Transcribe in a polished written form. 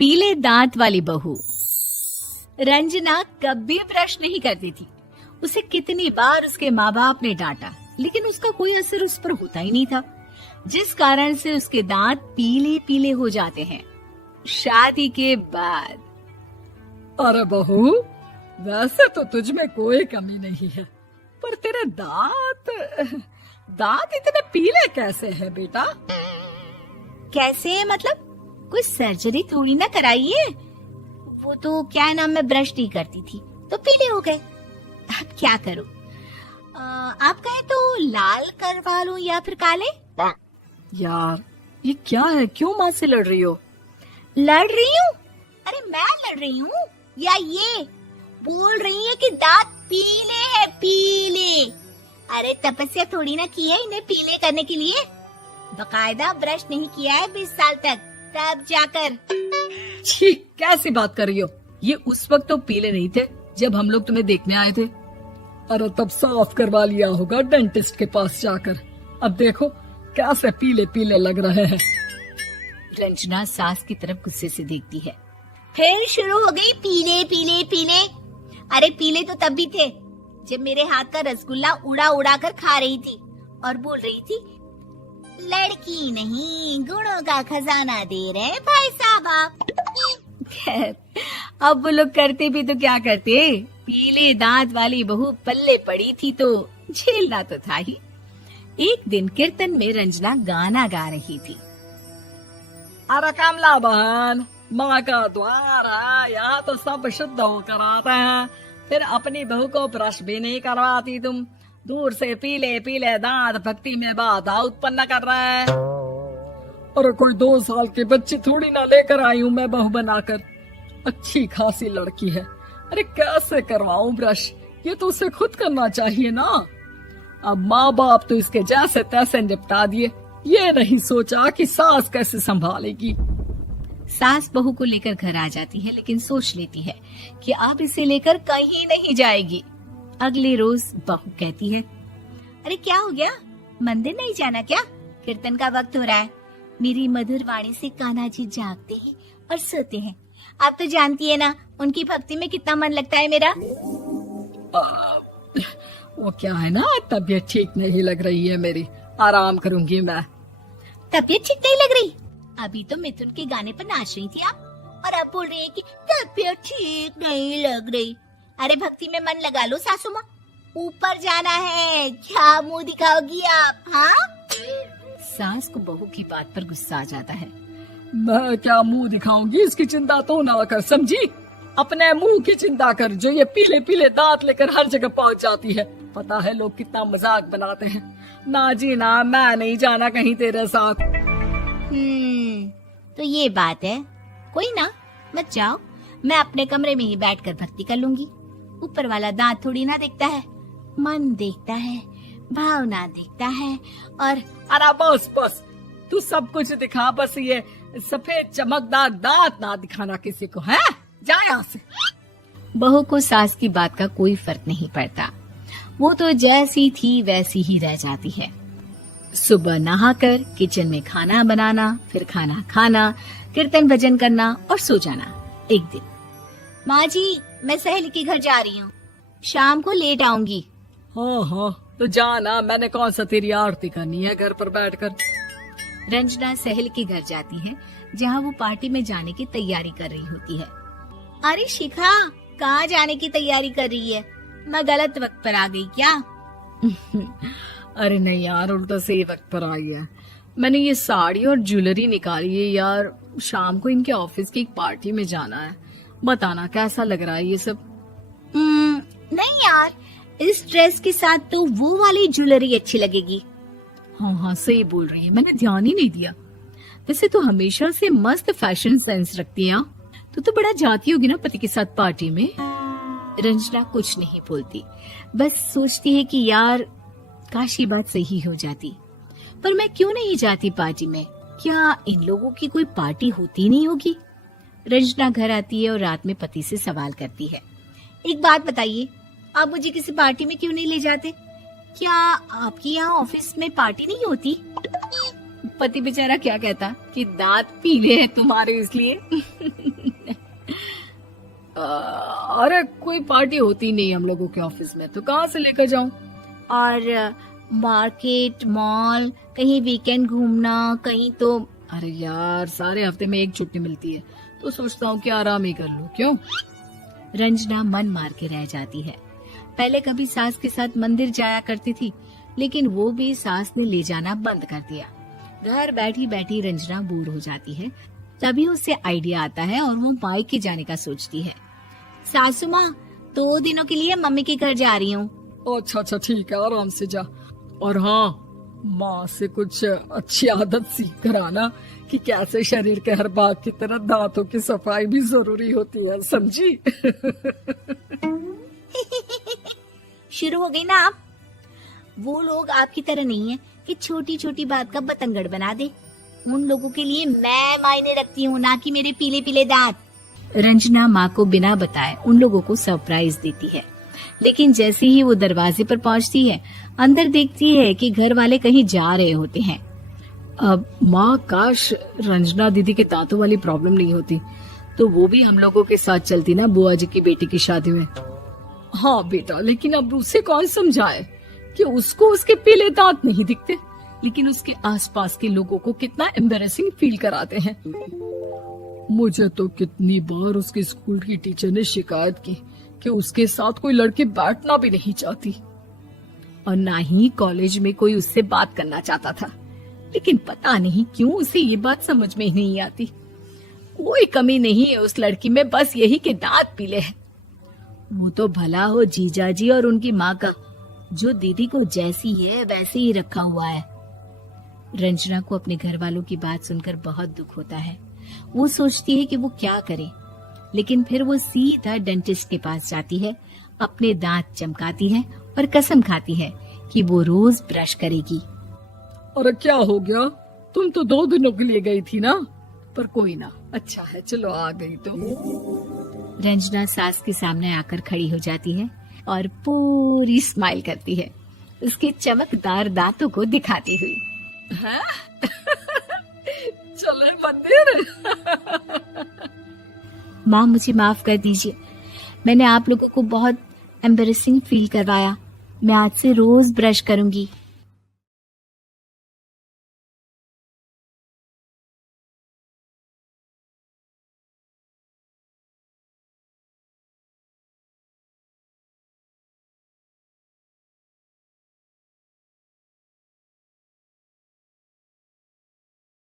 पीले दांत वाली बहू। रंजना कभी ब्रश नहीं करती थी। उसे कितनी बार उसके माँ बाप ने डांटा, लेकिन उसका कोई असर उस पर होता ही नहीं था, जिस कारण से उसके दांत पीले पीले हो जाते हैं। शादी के बाद। अरे बहू, वैसे तो तुझ में कोई कमी नहीं है, पर तेरे दांत इतने पीले कैसे हैं बेटा? कैसे मतलब? कोई सर्जरी थोड़ी ना कराई है। वो तो क्या नाम, मैं ब्रश नहीं करती थी तो पीले हो गए। अब क्या करूं? आप कहें तो लाल करवा लूं या फिर काले? यार ये क्या है, क्यों माँ से लड़ रही हो? लड़ रही हूँ? अरे मैं लड़ रही हूँ या ये बोल रही है कि दांत पीले हैं, पीले। अरे तपस्या थोड़ी ना की है इन्हें पीले करने के लिए। बकायदा ब्रश नहीं किया है 20 साल तक, तब जाकर। छी, कैसी बात कर रही हो? ये उस वक्त तो पीले नहीं थे जब हम लोग तुम्हें देखने आए थे। अरे तब साफ करवा लिया होगा डेंटिस्ट के पास जाकर। अब देखो कैसे पीले पीले लग रहे हैं। रंजना सास की तरफ गुस्से से देखती है। फिर शुरू हो गई पीले पीले पीले। अरे पीले तो तब भी थे जब मेरे हाथ का रसगुल्ला उड़ा उड़ा कर खा रही थी और बोल रही थी, लड़की नहीं गुणों का खजाना दे रहे भाई साहब आप। खैर, अब वो लोग करते भी तो क्या करते, पीले दांत वाली बहू पल्ले पड़ी थी तो झेलना तो था ही। एक दिन कीर्तन में रंजना गाना गा रही थी। अरे कमला बहन, माँ का द्वार है, यहाँ तो सब शुद्ध होकर आते हैं, फिर अपनी बहू को ब्रश भी नहीं करवाती तुम। दूर से पीले पीले दांत भक्ति में बाधा उत्पन्न कर रहे हैं। अरे कोई 2 साल के बच्ची थोड़ी ना लेकर आई हूँ मैं बहू बनाकर। अच्छी खासी लड़की है, अरे कैसे करवाऊं ब्रश? ये तो उसे खुद करना चाहिए ना। अब माँ बाप तो इसके जैसे तैसे निपटा दिए, ये नहीं सोचा कि सास कैसे संभालेगी। सास बहू को लेकर घर आ जाती है, लेकिन सोच लेती है कि अब इसे लेकर कहीं नहीं जाएगी। अगले रोज बहू कहती है, अरे क्या हो गया, मंदिर नहीं जाना क्या? कीर्तन का वक्त हो रहा है। मेरी मधुर वाणी से कान्हा जी जागते हैं और सोते हैं। आप तो जानती है ना उनकी भक्ति में कितना मन लगता है मेरा। वो क्या है ना, तबीयत ठीक नहीं लग रही है मेरी, आराम करूंगी मैं। तबीयत ठीक नहीं लग रही? अभी तो मिथुन के गाने पर नाच रही थी आप, और अब बोल रही है कि तबीयत ठीक नहीं लग रही। अरे भक्ति में मन लगा लो सासू माँ, ऊपर जाना है, क्या मुंह दिखाओगी आप? हाँ? सास को बहू की बात पर गुस्सा आ जाता है। मैं क्या मुंह दिखाऊंगी, इसकी चिंता तो ना कर, समझी? अपने मुंह की चिंता कर, जो ये पीले पीले दांत लेकर हर जगह पहुंच जाती है। पता है लोग कितना मजाक बनाते हैं। ना जी ना, मैं नहीं जाना कहीं तेरे साथ। तो ये बात है। कोई ना, मत जाओ, मैं अपने कमरे में ही बैठकर भक्ति कर लूंगी। ऊपर वाला दांत थोड़ी ना देखता है, मन देखता है, भावना देखता है। और अरे बस बस, तू सब कुछ दिखा, बस ये सफेद चमकदार दांत ना दिखाना किसी को, है? जा यहाँ से। बहू को सास की बात का कोई फर्क नहीं पड़ता, वो तो जैसी थी वैसी ही रह जाती है। सुबह नहाकर किचन में खाना बनाना, फिर खाना खाना, कीर्तन भजन करना और सो जाना। एक दिन, माँ जी मैं सहेली के घर जा रही हूँ, शाम को लेट आऊंगी। हाँ हाँ तो जाना, मैंने कौन सा तेरी आरती करनी है घर पर बैठकर। रंजना सहेली के घर जाती है, जहाँ वो पार्टी में जाने की तैयारी कर रही होती है। अरे शिखा, कहाँ जाने की तैयारी कर रही है? मैं गलत वक्त पर आ गई क्या? अरे नहीं यार, उल्टा सही वक्त पर आ गया। मैंने ये साड़ी और ज्वेलरी निकाली है यार, शाम को इनके ऑफिस की एक पार्टी में जाना है। बताना कैसा लग रहा है ये सब? नहीं यार, इस ड्रेस के साथ तो वो वाली ज्वेलरी अच्छी लगेगी। हाँ हाँ सही बोल रही है, मैंने ध्यान ही नहीं दिया। वैसे तो हमेशा से मस्त फैशन सेंस रखती है। तो बड़ा जाती होगी ना पति के साथ पार्टी में। रंजना कुछ नहीं बोलती, बस सोचती है कि यार काश ये बात सही हो जाती, पर मैं क्यों नहीं जाती पार्टी में? क्या इन लोगों की कोई पार्टी होती नहीं होगी? रंजना घर आती है और रात में पति से सवाल करती है, एक बात बताइए, आप मुझे किसी पार्टी में क्यों नहीं ले जाते? क्या आपकी यहाँ ऑफिस में पार्टी नहीं होती? पति बेचारा क्या कहता कि दांत पीले हैं तुम्हारे इसलिए। अरे कोई पार्टी होती नहीं हम लोगों के ऑफिस में, तो कहाँ से लेकर जाऊं? और मार्केट, मॉल, कहीं वीकेंड घूमना, कहीं तो। अरे यार सारे हफ्ते में एक छुट्टी मिलती है, तो सोचता हूँ कि आराम ही कर लूं। क्यों? रंजना मन मार के रह जाती है। पहले कभी सास के साथ मंदिर जाया करती थी, लेकिन वो भी सास ने ले जाना बंद कर दिया। घर बैठी बैठी रंजना बोर हो जाती है। तभी उसे आइडिया आता है और वो मायके जाने का सोचती है। सासू माँ, 2 दिनों के लिए मम्मी के घर जा रही हूँ। अच्छा ठीक है, आराम से जा। और हाँ, माँ से कुछ अच्छी आदत सीख कर आना कि कैसे शरीर के हर भाग की तरह दांतों की सफाई भी जरूरी होती है, समझी? शुरू हो गई ना आप। वो लोग आपकी तरह नहीं है कि छोटी छोटी बात का बतंगड़ बना दे। उन लोगों के लिए मैं मायने रखती हूँ, ना कि मेरे पीले पीले दांत। रंजना माँ को बिना बताए उन लोगों को सरप्राइज देती है, लेकिन जैसे ही वो दरवाजे पर पहुंचती है, अंदर देखती है कि घर वाले कहीं जा रहे होते हैं। अब माँ, काश रंजना दीदी के दांतों वाली प्रॉब्लम नहीं होती, तो वो भी हम लोगों के साथ चलती ना बुआ जी की बेटी की शादी में। हाँ बेटा, लेकिन अब उसे कौन समझाए कि उसको उसके पीले दांत नहीं दिखते, लेकिन उसके आसपास के लोगों को कितना एम्बैरेसिंग फील कराते हैं। मुझे तो कितनी बार उसके स्कूल की टीचर ने शिकायत की कि उसके साथ कोई लड़की बैठना भी नहीं चाहती, और ना ही कॉलेज में कोई उससे बात करना चाहता था। लेकिन पता नहीं क्यों उसे ये बात समझ में ही नहीं आती। कोई कमी नहीं है उस लड़की में, बस यही कि दांत पीले हैं। वो तो भला हो जीजा जी और उनकी माँ का, जो दीदी को जैसी है वैसे ही रखा हुआ है। रंजना को अपने घर वालों की बात सुनकर बहुत दुख होता है। वो सोचती है कि वो क्या करे, लेकिन फिर वो सीधा डेंटिस्ट के पास जाती है, अपने दांत चमकाती है और कसम खाती है कि वो रोज ब्रश करेगी। अरे क्या हो गया? तुम तो 2 दिनों के लिए गई थी ना, पर कोई ना, अच्छा है, चलो आ गई तो। रंजना सास के सामने आकर खड़ी हो जाती है और पूरी स्माइल करती है, उसके चमकदार दांतों को दिखाती हुई। हैं? चले मंदिर। माँ, मुझे माफ कर दीजिए, मैंने आप लोगों को बहुत एम्बैरेसिंग फील करवाया। मैं आज से रोज ब्रश करूंगी।